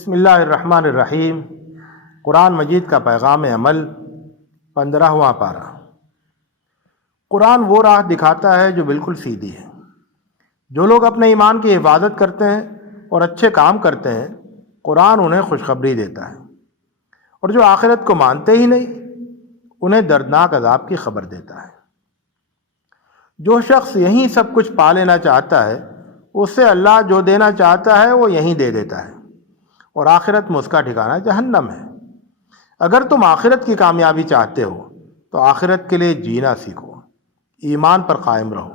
بسم اللہ الرحمن الرحیم۔ قرآن مجید کا پیغام عمل، 15واں پارہ۔ قرآن وہ راہ دکھاتا ہے جو بالکل سیدھی ہے۔ جو لوگ اپنے ایمان کی حفاظت کرتے ہیں اور اچھے کام کرتے ہیں، قرآن انہیں خوشخبری دیتا ہے، اور جو آخرت کو مانتے ہی نہیں، انہیں دردناک عذاب کی خبر دیتا ہے۔ جو شخص یہیں سب کچھ پا لینا چاہتا ہے، اس سے اللہ جو دینا چاہتا ہے وہ یہیں دے دیتا ہے، اور آخرت میں اس کا ٹھکانہ جہنم ہے۔ اگر تم آخرت کی کامیابی چاہتے ہو تو آخرت کے لیے جینا سیکھو، ایمان پر قائم رہو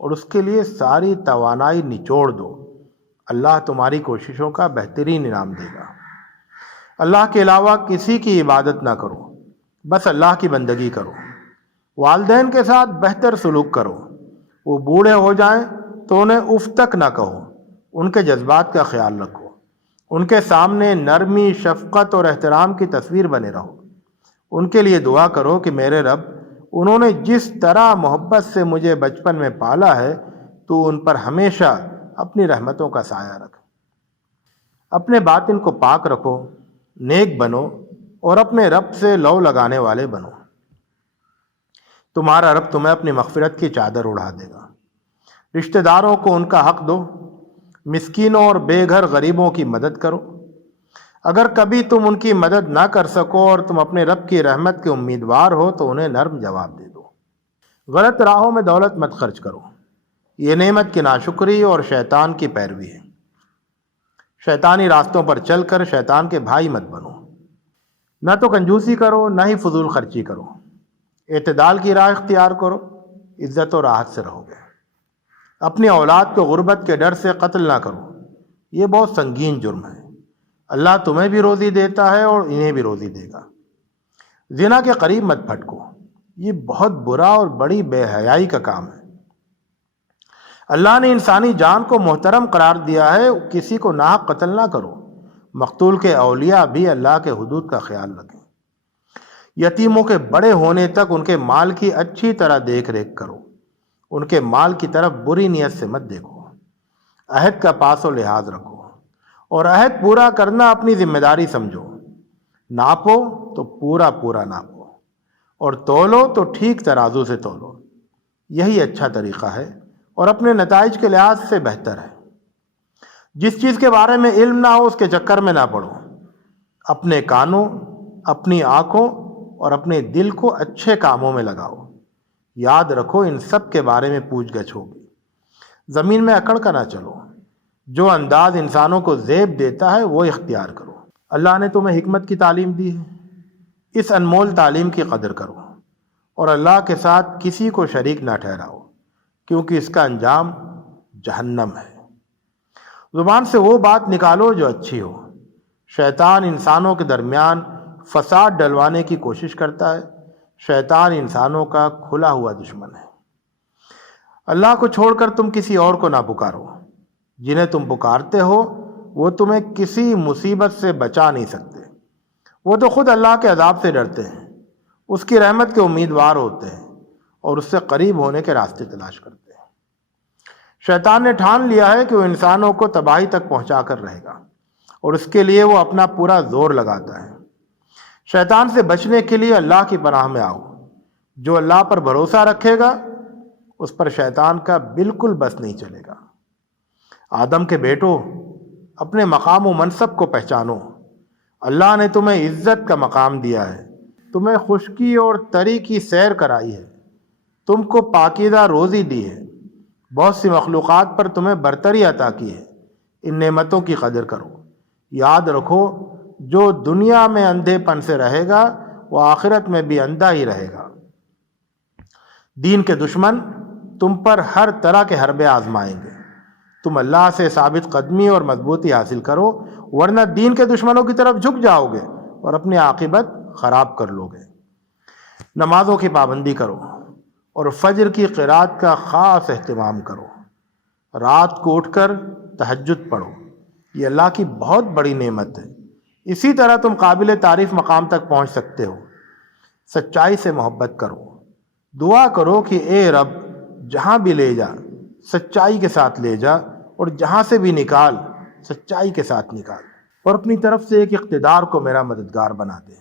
اور اس کے لیے ساری توانائی نچوڑ دو۔ اللہ تمہاری کوششوں کا بہترین انعام دے گا۔ اللہ کے علاوہ کسی کی عبادت نہ کرو، بس اللہ کی بندگی کرو۔ والدین کے ساتھ بہتر سلوک کرو۔ وہ بوڑھے ہو جائیں تو انہیں اف تک نہ کہو، ان کے جذبات کا خیال رکھو۔ ان کے سامنے نرمی، شفقت اور احترام کی تصویر بنے رہو۔ ان کے لیے دعا کرو کہ میرے رب، انہوں نے جس طرح محبت سے مجھے بچپن میں پالا ہے، تو ان پر ہمیشہ اپنی رحمتوں کا سایہ رکھ۔ اپنے باطن کو پاک رکھو، نیک بنو اور اپنے رب سے لو لگانے والے بنو۔ تمہارا رب تمہیں اپنی مغفرت کی چادر اڑا دے گا۔ رشتہ داروں کو ان کا حق دو، مسکینوں اور بے گھر غریبوں کی مدد کرو۔ اگر کبھی تم ان کی مدد نہ کر سکو اور تم اپنے رب کی رحمت کے امیدوار ہو تو انہیں نرم جواب دے دو۔ غلط راہوں میں دولت مت خرچ کرو، یہ نعمت کی ناشکری اور شیطان کی پیروی ہے۔ شیطانی راستوں پر چل کر شیطان کے بھائی مت بنو۔ نہ تو کنجوسی کرو، نہ ہی فضول خرچی کرو۔ اعتدال کی راہ اختیار کرو، عزت و راحت سے رہو گے۔ اپنی اولاد کو غربت کے ڈر سے قتل نہ کرو، یہ بہت سنگین جرم ہے۔ اللہ تمہیں بھی روزی دیتا ہے اور انہیں بھی روزی دے گا۔ زنا کے قریب مت پھٹکو، یہ بہت برا اور بڑی بے حیائی کا کام ہے۔ اللہ نے انسانی جان کو محترم قرار دیا ہے، کسی کو ناحق قتل نہ کرو۔ مقتول کے اولیاء بھی اللہ کے حدود کا خیال رکھیں۔ یتیموں کے بڑے ہونے تک ان کے مال کی اچھی طرح دیکھ ریکھ کرو، ان کے مال کی طرف بری نیت سے مت دیکھو۔ عہد کا پاس و لحاظ رکھو، اور عہد پورا کرنا اپنی ذمہ داری سمجھو۔ ناپو تو پورا پورا ناپو، اور تولو تو ٹھیک ترازو سے تولو۔ یہی اچھا طریقہ ہے اور اپنے نتائج کے لحاظ سے بہتر ہے۔ جس چیز کے بارے میں علم نہ ہو اس کے چکر میں نہ پڑو۔ اپنے کانوں، اپنی آنکھوں اور اپنے دل کو اچھے کاموں میں لگاؤ۔ یاد رکھو ان سب کے بارے میں پوچھ گچھ ہوگی۔ زمین میں اکڑ کر نہ چلو۔ جو انداز انسانوں کو زیب دیتا ہے وہ اختیار کرو۔ اللہ نے تمہیں حکمت کی تعلیم دی ہے، اس انمول تعلیم کی قدر کرو، اور اللہ کے ساتھ کسی کو شریک نہ ٹھہراؤ، کیونکہ اس کا انجام جہنم ہے۔ زبان سے وہ بات نکالو جو اچھی ہو۔ شیطان انسانوں کے درمیان فساد ڈلوانے کی کوشش کرتا ہے۔ شیطان انسانوں کا کھلا ہوا دشمن ہے۔ اللہ کو چھوڑ کر تم کسی اور کو نہ پکارو۔ جنہیں تم پکارتے ہو وہ تمہیں کسی مصیبت سے بچا نہیں سکتے۔ وہ تو خود اللہ کے عذاب سے ڈرتے ہیں، اس کی رحمت کے امیدوار ہوتے ہیں، اور اس سے قریب ہونے کے راستے تلاش کرتے ہیں۔ شیطان نے ٹھان لیا ہے کہ وہ انسانوں کو تباہی تک پہنچا کر رہے گا، اور اس کے لیے وہ اپنا پورا زور لگاتا ہے۔ شیطان سے بچنے کے لیے اللہ کی پناہ میں آؤ۔ جو اللہ پر بھروسہ رکھے گا اس پر شیطان کا بالکل بس نہیں چلے گا۔ آدم کے بیٹو، اپنے مقام و منصب کو پہچانو۔ اللہ نے تمہیں عزت کا مقام دیا ہے، تمہیں خشکی اور تری کی سیر کرائی ہے، تم کو پاکیزہ روزی دی ہے، بہت سی مخلوقات پر تمہیں برتری عطا کی ہے۔ ان نعمتوں کی قدر کرو۔ یاد رکھو، جو دنیا میں اندھے پن سے رہے گا وہ آخرت میں بھی اندھا ہی رہے گا۔ دین کے دشمن تم پر ہر طرح کے حربے آزمائیں گے۔ تم اللہ سے ثابت قدمی اور مضبوطی حاصل کرو، ورنہ دین کے دشمنوں کی طرف جھک جاؤ گے اور اپنی عاقبت خراب کر لو گے۔ نمازوں کی پابندی کرو اور فجر کی قرات کا خاص اہتمام کرو۔ رات کو اٹھ کر تہجد پڑھو، یہ اللہ کی بہت بڑی نعمت ہے۔ اسی طرح تم قابل تعریف مقام تک پہنچ سکتے ہو۔ سچائی سے محبت کرو، دعا کرو کہ اے رب، جہاں بھی لے جا سچائی کے ساتھ لے جا، اور جہاں سے بھی نکال سچائی کے ساتھ نکال۔ اور اپنی طرف سے ایک اقتدار کو میرا مددگار بنا دے۔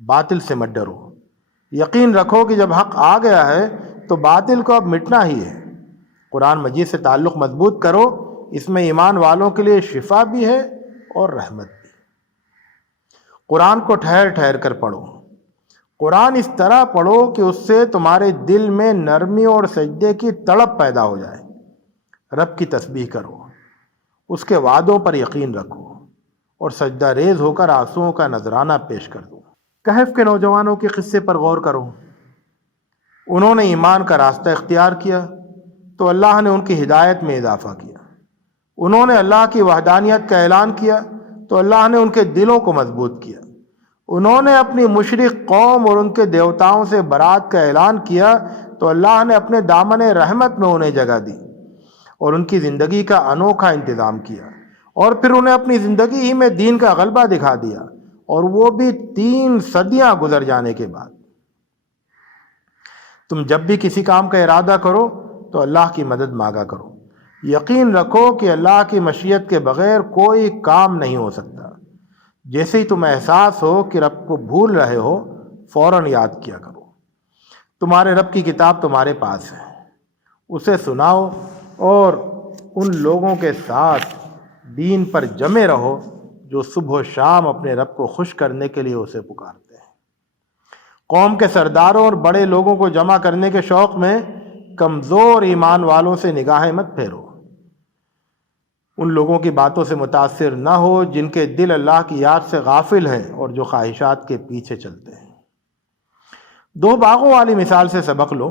باطل سے مت ڈرو، یقین رکھو کہ جب حق آ گیا ہے تو باطل کو اب مٹنا ہی ہے۔ قرآن مجید سے تعلق مضبوط کرو، اس میں ایمان والوں کے لیے شفا بھی ہے اور رحمت بھی۔ قرآن کو ٹھہر ٹھہر کر پڑھو، قرآن اس طرح پڑھو کہ اس سے تمہارے دل میں نرمی اور سجدے کی تڑپ پیدا ہو جائے۔ رب کی تسبیح کرو، اس کے وعدوں پر یقین رکھو اور سجدہ ریز ہو کر آنسوؤں کا نذرانہ پیش کر دو۔ کہف کے نوجوانوں کے قصے پر غور کرو۔ انہوں نے ایمان کا راستہ اختیار کیا تو اللہ نے ان کی ہدایت میں اضافہ کیا۔ انہوں نے اللہ کی وحدانیت کا اعلان کیا تو اللہ نے ان کے دلوں کو مضبوط کیا۔ انہوں نے اپنی مشرک قوم اور ان کے دیوتاؤں سے برات کا اعلان کیا تو اللہ نے اپنے دامن رحمت میں انہیں جگہ دی اور ان کی زندگی کا انوکھا انتظام کیا، اور پھر انہیں اپنی زندگی ہی میں دین کا غلبہ دکھا دیا، اور وہ بھی 3 صدیاں گزر جانے کے بعد۔ تم جب بھی کسی کام کا ارادہ کرو تو اللہ کی مدد مانگا کرو۔ یقین رکھو کہ اللہ کی مشیت کے بغیر کوئی کام نہیں ہو سکتا۔ جیسے ہی تمہیں احساس ہو کہ رب کو بھول رہے ہو، فوراً یاد کیا کرو۔ تمہارے رب کی کتاب تمہارے پاس ہے، اسے سناؤ اور ان لوگوں کے ساتھ دین پر جمے رہو جو صبح و شام اپنے رب کو خوش کرنے کے لیے اسے پکارتے ہیں۔ قوم کے سرداروں اور بڑے لوگوں کو جمع کرنے کے شوق میں کمزور ایمان والوں سے نگاہیں مت پھیرو۔ ان لوگوں کی باتوں سے متاثر نہ ہو جن کے دل اللہ کی یاد سے غافل ہیں اور جو خواہشات کے پیچھے چلتے ہیں۔ 2 باغوں والی مثال سے سبق لو۔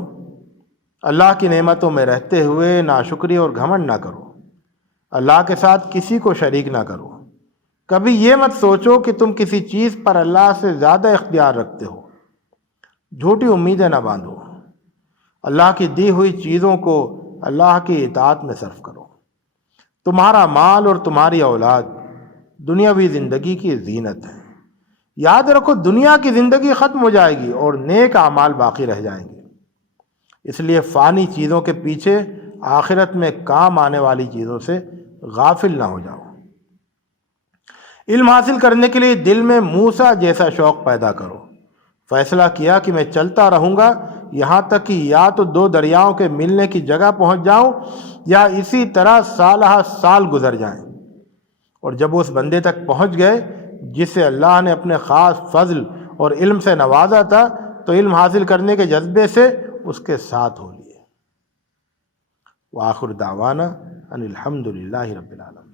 اللہ کی نعمتوں میں رہتے ہوئے ناشکری اور گھمنڈ نہ کرو۔ اللہ کے ساتھ کسی کو شریک نہ کرو۔ کبھی یہ مت سوچو کہ تم کسی چیز پر اللہ سے زیادہ اختیار رکھتے ہو۔ جھوٹی امیدیں نہ باندھو۔ اللہ کی دی ہوئی چیزوں کو اللہ کی اطاعت میں صرف کرو۔ تمہارا مال اور تمہاری اولاد دنیاوی زندگی کی زینت ہے۔ یاد رکھو دنیا کی زندگی ختم ہو جائے گی اور نیک اعمال باقی رہ جائیں گے، اس لیے فانی چیزوں کے پیچھے آخرت میں کام آنے والی چیزوں سے غافل نہ ہو جاؤ۔ علم حاصل کرنے کے لیے دل میں موسیٰ جیسا شوق پیدا کرو۔ فیصلہ کیا کہ میں چلتا رہوں گا یہاں تک کہ یا تو 2 دریاؤں کے ملنے کی جگہ پہنچ جاؤں یا اسی طرح سالہ سال گزر جائیں۔ اور جب وہ اس بندے تک پہنچ گئے جسے اللہ نے اپنے خاص فضل اور علم سے نوازا تھا تو علم حاصل کرنے کے جذبے سے اس کے ساتھ ہو لیے۔ وآخر دعوانا ان الحمد للہ رب العالمین۔